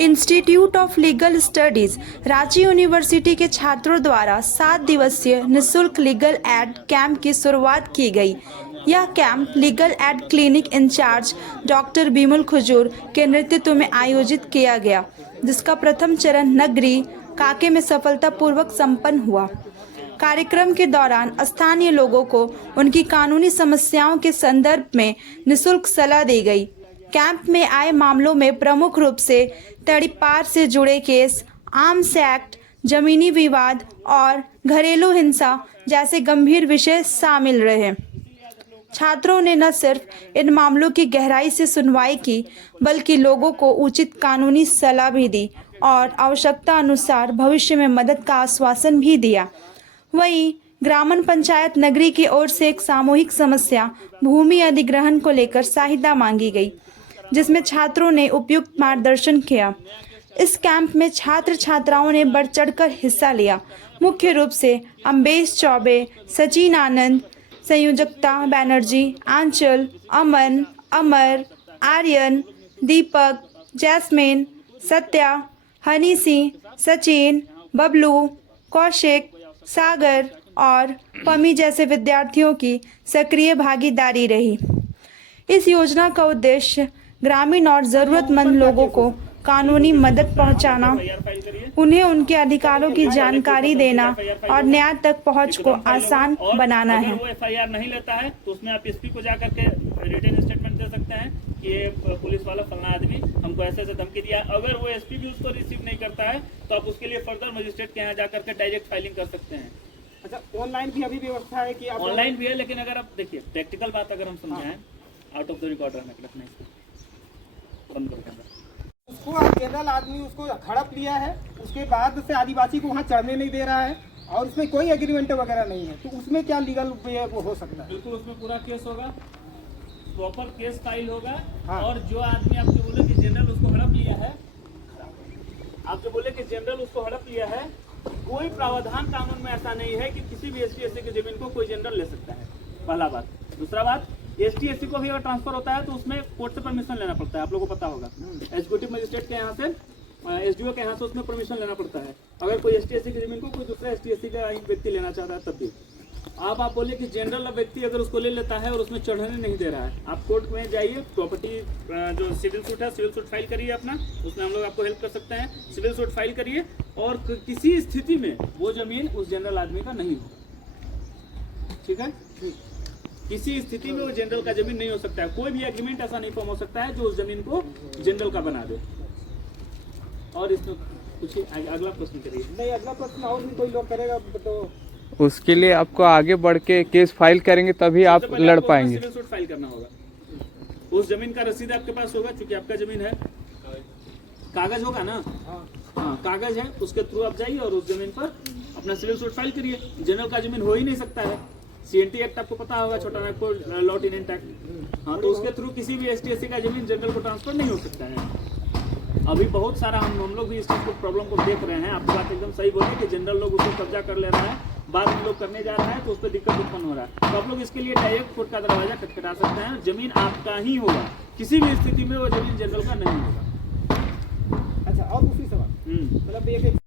Institute of legal studies Ranchi university के छात्रों द्वारा 7 दिवसीय निशुल्क लीगल एड कैंप की शुरुआत की गई। यह camp legal aid clinic in-charge doctor Bimal Khujur के नेतृत्व में आयोजित किया गया, जिसका प्रथम चरण नगरी काके में सफलतापूर्वक संपन्न हुआ। कार्यक्रम के दौरान स्थानीय लोगों को उनकी कानूनी समस्याओं के संदर्भ में निशुल्क सलाह दी गई। कैंप में आए मामलों में प्रमुख रूप से तड़ीपार से जुड़े केस, आर्म्स एक्ट, जमीनी विवाद और घरेलू हिंसा जैसे गंभीर विषय शामिल रहे। छात्रों ने न सिर्फ इन मामलों की गहराई से सुनवाई की, बल्कि लोगों को उचित कानूनी सलाह भी दी और आवश्यकता अनुसार भविष्य में मदद का आश्वासन भी दिया। वहीं ग्रामीण पंचायत नगरी की ओर से एक सामूहिक समस्या भूमि अधिग्रहण को लेकर सहायता मांगी गई, जिसमें छात्रों ने उपयुक्त मार्गदर्शन किया। इस कैंप में छात्र छात्राओं ने बढ़ चढ़कर हिस्सा लिया। मुख्य रूप से अम्बेश चौबे, सचिन आनंद, संयोजकता बैनर्जी, आंचल, अमन, अमर, आर्यन, दीपक, जैस्मिन, सत्या, हनी सिंह, सचिन, बबलू, कौशिक, सागर और पमी जैसे विद्यार्थियों की सक्रिय भागीदारी रही। इस योजना का उद्देश्य ग्रामीण और ज़रूरतमंद लोगों को कानूनी मदद पहुंचाना, उन्हें उनके अधिकारों की जानकारी देना और न्याय तक पहुंच को आसान बनाना है। वो एफआईआर नहीं लेता है तो उसमें आप एसपी को जाकर के रिटन स्टेटमेंट दे सकते हैं कि ये पुलिस वाला फलाना आदमी हमको ऐसे ऐसे धमकी दिया। अगर वो एसपी भी उसको रिसीव नहीं करता है तो आप उसके लिए फर्दर मजिस्ट्रेट के यहाँ जाकर के डायरेक्ट फाइलिंग कर सकते हैं। अच्छा, ऑनलाइन भी अभी व्यवस्था है कि ऑनलाइन भी है, लेकिन अगर आप देखिए प्रैक्टिकल बात अगर हम समझाएं, आउट ऑफ द रिकॉर्डर में रखना है, बंद कर देना। उसको जनरल आदमी उसको हड़प लिया है, उसके बाद से आदिवासी को वहाँ चढ़ने नहीं दे रहा है और उसमें कोई एग्रीमेंट वगैरह नहीं है, तो उसमें क्या लीगल वो हो सकता है? बिल्कुल, उसमें पूरा केस होगा, प्रॉपर केस फाइल होगा। हाँ। और जो आदमी आपको बोले कि जनरल उसको हड़प लिया है, आप जो बोले कि जनरल उसको हड़प लिया है, कोई प्रावधान कानून में ऐसा नहीं है कि किसी भी एसटी एससी की जमीन को कोई जनरल ले सकता है, पहला बात। दूसरा बात, एसटी एससी को भी अगर ट्रांसफर होता है तो उसमें कोर्ट से परमिशन लेना पड़ता है, आप लोगों को पता होगा। एग्जीक्यूटिव मजिस्ट्रेट के यहाँ से, एसडीओ के यहाँ से उसमें परमिशन लेना पड़ता है। अगर कोई एसटी एससी की जमीन को कोई दूसरा एसटी एससी का व्यक्ति लेना चाह रहा है तब भी। आप बोले कि जनरल व्यक्ति अगर उसको ले लेता है और उसमें चढ़ने नहीं दे रहा है, आप कोर्ट में जाइए, प्रॉपर्टी जो सिविल सूट है, सिविल सूट फाइल करिए अपना, उसमें हम लोग आपको हेल्प कर सकते हैं। सिविल सूट फाइल करिए और किसी स्थिति में वो जमीन उस जनरल आदमी का नहीं हो, ठीक है? किसी स्थिति में वो जनरल का जमीन नहीं हो सकता है। कोई भी एग्रीमेंट ऐसा नहीं फॉर्म हो सकता है जो उस जमीन को जनरल का बना दे। और इसमें कुछ अगला प्रश्न करिए। नहीं, अगला प्रश्न और भी कोई लोग करेगा तो उसके लिए आपको आगे बढ़ के केस फाइल करेंगे तभी आप लड़ पाएंगे। सिविल सूट फाइल करना होगा, उस जमीन का रसीद आपके पास होगा, क्योंकि आपका जमीन है, कागज होगा ना। हाँ, कागज है, उसके थ्रू आप जाइए और उस जमीन पर अपना सिविल सूट फाइल करिए। जनरल का जमीन हो ही नहीं सकता है। सीएनटी एक्ट आपको पता होगा, छोटा नागपुर लॉ टेनेंट एक्ट। हाँ, तो उसके थ्रू किसी भी एसटी एससी का जमीन जनरल को ट्रांसफर नहीं हो सकता है। अभी बहुत सारा हम लोग भी इस चीज को प्रॉब्लम को देख रहे हैं। आपकी बात एकदम सही बोली कि जनरल लोग उसको कब्जा कर ले रहा है, बाद में लोग करने जा रहा है तो उस पर दिक्कत उत्पन्न हो रहा है। तो आप लोग इसके लिए डायरेक्ट कोर्ट का दरवाजा खटखटा सकते हैं। जमीन आपका ही होगा, किसी भी स्थिति में वो जमीन जनरल का नहीं होगा। अच्छा, और दूसरी सवाल, मतलब एक